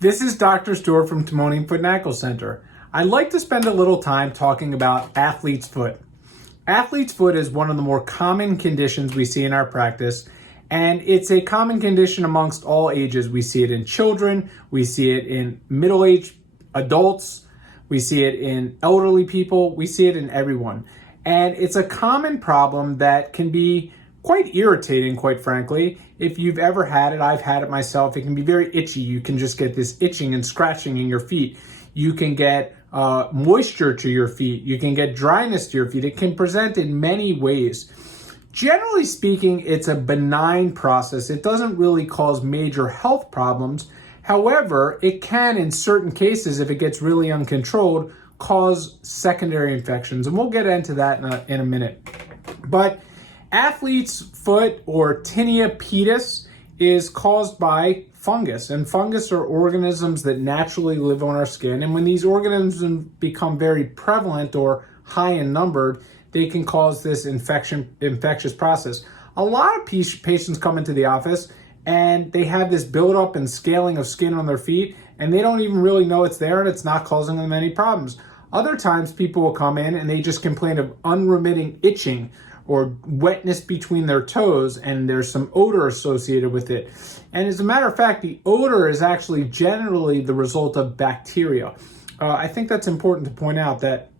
This is Dr. Stewart from Timonian Foot and Ankle Center. I'd like to spend a little time talking about athlete's foot. Athlete's foot is one of the more common conditions we see in our practice, and it's a common condition amongst all ages. We see it in children, we see it in middle-aged adults, we see it in elderly people, we see it in everyone. And it's a common problem that can be quite irritating, quite frankly. If you've ever had it, I've had it myself, it can be very itchy. You can just get this itching and scratching in your feet. You can get moisture to your feet. You can get dryness to your feet. It can present in many ways. Generally speaking, it's a benign process. It doesn't really cause major health problems. However, it can, in certain cases, if it gets really uncontrolled, cause secondary infections. And we'll get into that in a minute. But athlete's foot, or tinea pedis, is caused by fungus. And fungus are organisms that naturally live on our skin. And when these organisms become very prevalent or high in numbered, they can cause this infectious process. A lot of patients come into the office and they have this buildup and scaling of skin on their feet, and they don't even really know it's there and it's not causing them any problems. Other times people will come in and they just complain of unremitting itching or wetness between their toes, and there's some odor associated with it. And as a matter of fact, the odor is actually generally the result of bacteria. I think that's important to point out that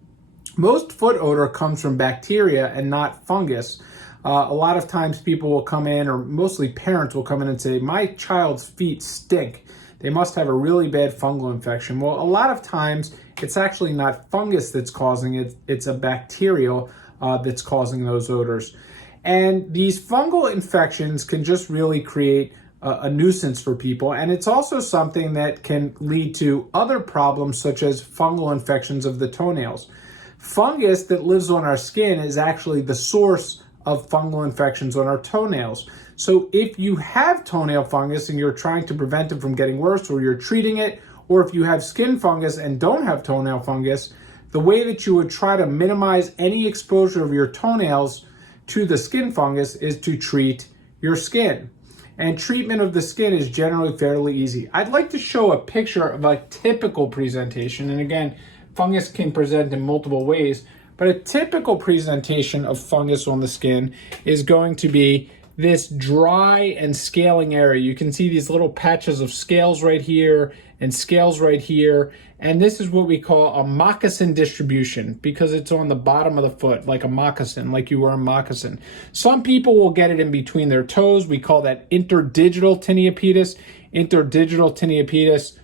most foot odor comes from bacteria and not fungus. A lot of times people will come in, or mostly parents will come in and say, my child's feet stink. They must have a really bad fungal infection. Well, a lot of times it's actually not fungus that's causing it, it's a bacterial that's causing those odors. And these fungal infections can just really create a nuisance for people. And it's also something that can lead to other problems, such as fungal infections of the toenails. Fungus that lives on our skin is actually the source of fungal infections on our toenails. So if you have toenail fungus and you're trying to prevent it from getting worse, or you're treating it, or if you have skin fungus and don't have toenail fungus, the way that you would try to minimize any exposure of your toenails to the skin fungus is to treat your skin. And treatment of the skin is generally fairly easy. I'd like to show a picture of a typical presentation. And again, fungus can present in multiple ways, but a typical presentation of fungus on the skin is going to be this dry and scaling area. You can see these little patches of scales right here and scales right here. And this is what we call a moccasin distribution, because it's on the bottom of the foot, like a moccasin, like you wear a moccasin. Some people will get it in between their toes. We call that interdigital tinea pedis. Interdigital tinea pedis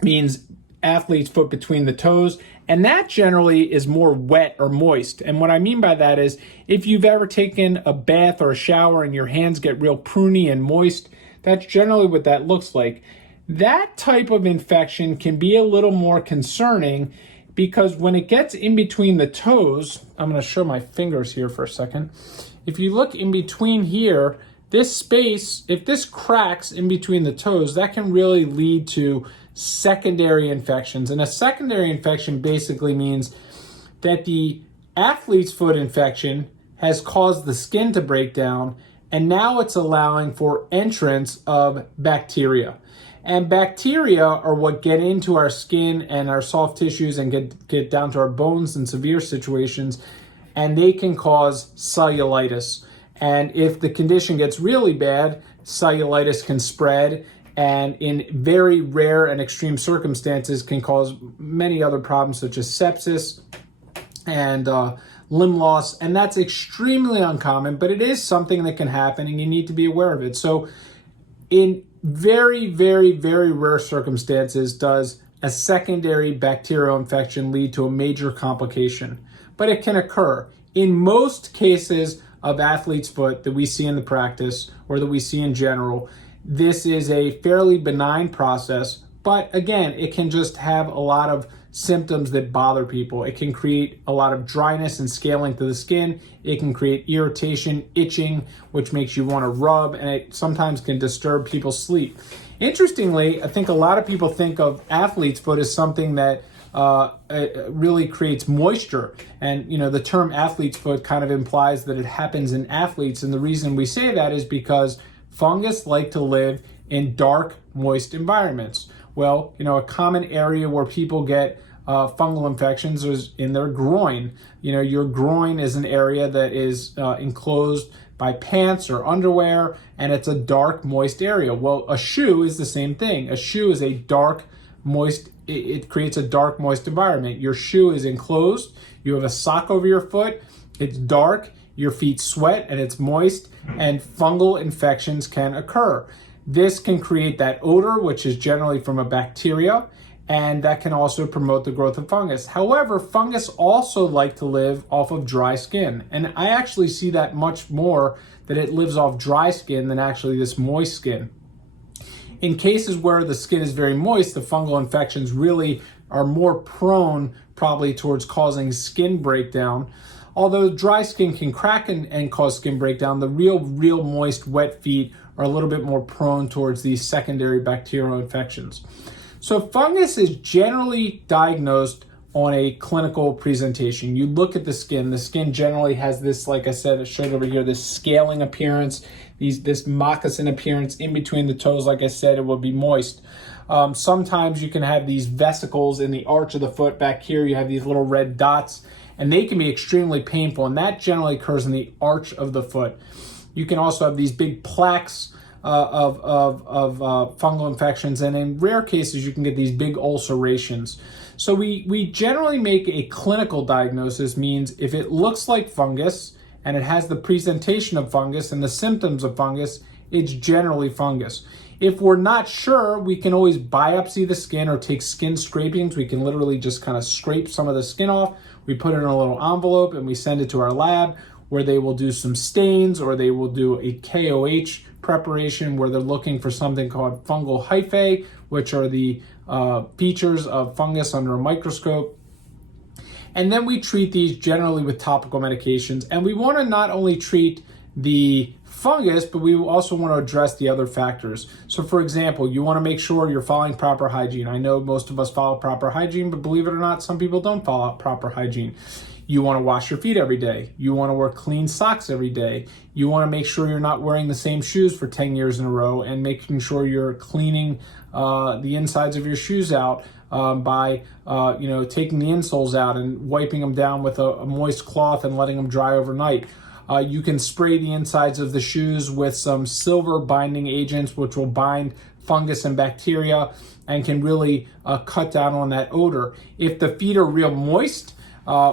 means athlete's foot between the toes. And that generally is more wet or moist. And what I mean by that is, if you've ever taken a bath or a shower and your hands get real pruny and moist, that's generally what that looks like. That type of infection can be a little more concerning, because when it gets in between the toes, I'm going to show my fingers here for a second. If you look in between here, this space, if this cracks in between the toes, that can really lead to secondary infections. And a secondary infection basically means that the athlete's foot infection has caused the skin to break down, and now it's allowing for entrance of bacteria. And bacteria are what get into our skin and our soft tissues and get down to our bones in severe situations, and they can cause cellulitis. And if the condition gets really bad, cellulitis can spread, and in very rare and extreme circumstances can cause many other problems, such as sepsis and limb loss. And that's extremely uncommon, but it is something that can happen, and you need to be aware of it. So in very, very, very rare circumstances does a secondary bacterial infection lead to a major complication, but it can occur. In most cases of athlete's foot that we see in the practice, or that we see in general, this is a fairly benign process, but again, it can just have a lot of symptoms that bother people. It can create a lot of dryness and scaling to the skin. It can create irritation, itching, which makes you want to rub, and it sometimes can disturb people's sleep. Interestingly, I think a lot of people think of athlete's foot as something that really creates moisture. And, the term athlete's foot kind of implies that it happens in athletes. And the reason we say that is because fungus like to live in dark, moist environments. Well, a common area where people get fungal infections is in their groin. Your groin is an area that is enclosed by pants or underwear, and it's a dark, moist area. Well, a shoe is the same thing. A shoe is a dark, moist, it creates a dark, moist environment. Your shoe is enclosed. You have a sock over your foot. It's dark. Your feet sweat and it's moist, and fungal infections can occur. This can create that odor, which is generally from a bacteria, and that can also promote the growth of fungus. However, fungus also like to live off of dry skin, and I actually see that much more, that it lives off dry skin than actually this moist skin. In cases where the skin is very moist, the fungal infections really are more prone probably towards causing skin breakdown. Although dry skin can crack and cause skin breakdown, the real moist, wet feet are a little bit more prone towards these secondary bacterial infections. So fungus is generally diagnosed on a clinical presentation. You look at the skin. The skin generally has this, like I said, I showed over here, this scaling appearance, this moccasin appearance in between the toes. Like I said, it will be moist. Sometimes you can have these vesicles in the arch of the foot. Back here, you have these little red dots, and they can be extremely painful, and that generally occurs in the arch of the foot. You can also have these big plaques of fungal infections, and in rare cases you can get these big ulcerations. So we generally make a clinical diagnosis, means if it looks like fungus and it has the presentation of fungus and the symptoms of fungus, it's generally fungus. If we're not sure, we can always biopsy the skin or take skin scrapings. We can literally just kind of scrape some of the skin off. We put it in a little envelope and we send it to our lab, where they will do some stains, or they will do a KOH preparation where they're looking for something called fungal hyphae, which are the features of fungus under a microscope. And then we treat these generally with topical medications. And we want to not only treat the fungus, but we also want to address the other factors. So for example, you want to make sure you're following proper hygiene. I know most of us follow proper hygiene, but believe it or not, some people don't follow proper hygiene. You want to wash your feet every day. You want to wear clean socks every day. You want to make sure you're not wearing the same shoes for 10 years in a row, and making sure you're cleaning the insides of your shoes out by taking the insoles out and wiping them down with a moist cloth and letting them dry overnight. You can spray the insides of the shoes with some silver binding agents, which will bind fungus and bacteria and can really cut down on that odor. If the feet are real moist,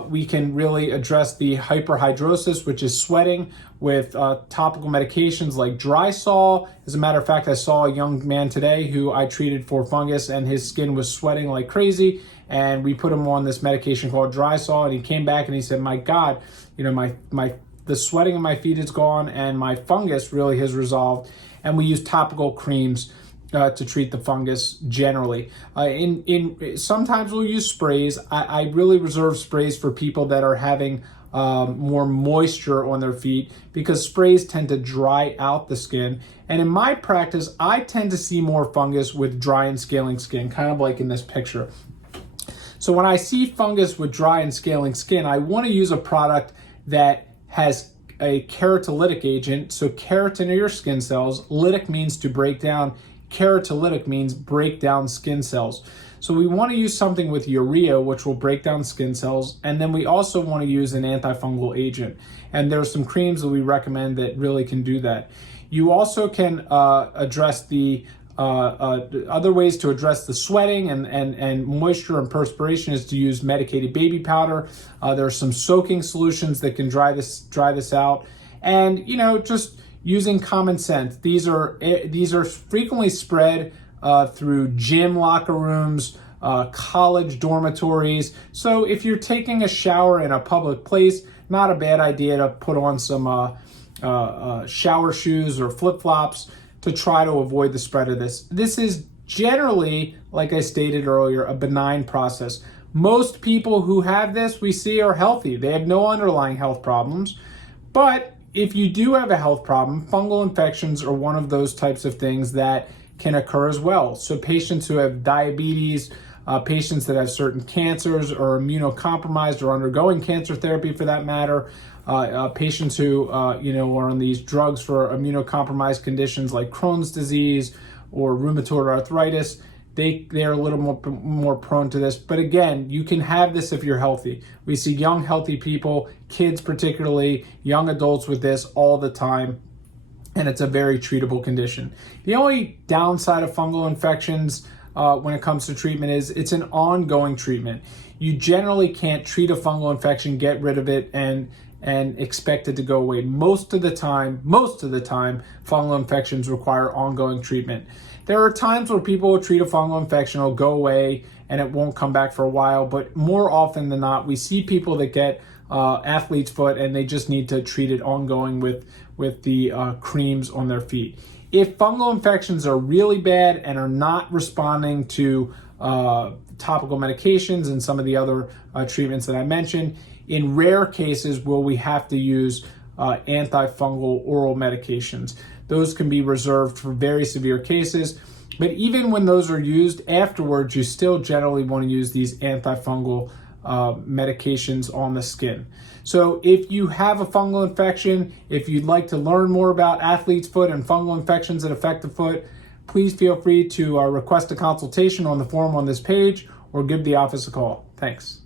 we can really address the hyperhidrosis, which is sweating, with topical medications like Drysol. As a matter of fact, I saw a young man today who I treated for fungus, and his skin was sweating like crazy, and we put him on this medication called Drysol, and he came back and he said, my God, the sweating in my feet is gone and my fungus really has resolved. And we use topical creams to treat the fungus generally. Sometimes we'll use sprays. I really reserve sprays for people that are having more moisture on their feet, because sprays tend to dry out the skin. And in my practice, I tend to see more fungus with dry and scaling skin, kind of like in this picture. So when I see fungus with dry and scaling skin, I want to use a product that has a keratolytic agent. So keratin are your skin cells. Lytic means to break down. Keratolytic means break down skin cells. So we want to use something with urea, which will break down skin cells. And then we also want to use an antifungal agent. And there are some creams that we recommend that really can do that. You also can address the other ways to address the sweating and moisture and perspiration is to use medicated baby powder. There are some soaking solutions that can dry this out, and just using common sense. These are frequently spread through gym locker rooms, college dormitories. So if you're taking a shower in a public place, not a bad idea to put on some shower shoes or flip-flops to try to avoid the spread of this. This is generally, like I stated earlier, a benign process. Most people who have this we see are healthy. They have no underlying health problems. But if you do have a health problem, fungal infections are one of those types of things that can occur as well. So patients who have diabetes, patients that have certain cancers or immunocompromised or undergoing cancer therapy for that matter, patients who are on these drugs for immunocompromised conditions like Crohn's disease or rheumatoid arthritis, they're a little more prone to this. But again, you can have this if you're healthy. We see young, healthy people, kids particularly, young adults with this all the time, and it's a very treatable condition. The only downside of fungal infections when it comes to treatment is it's an ongoing treatment. You generally can't treat a fungal infection, get rid of it, and expect it to go away. Most of the time, fungal infections require ongoing treatment. There are times where people will treat a fungal infection, it'll go away, and it won't come back for a while. But more often than not, we see people that get athlete's foot and they just need to treat it ongoing with the creams on their feet. If fungal infections are really bad and are not responding to topical medications and some of the other treatments that I mentioned, in rare cases will we have to use antifungal oral medications. Those can be reserved for very severe cases, but even when those are used afterwards, you still generally want to use these antifungal medications on the skin. So if you have a fungal infection, if you'd like to learn more about athlete's foot and fungal infections that affect the foot, please feel free to request a consultation on the form on this page or give the office a call. Thanks.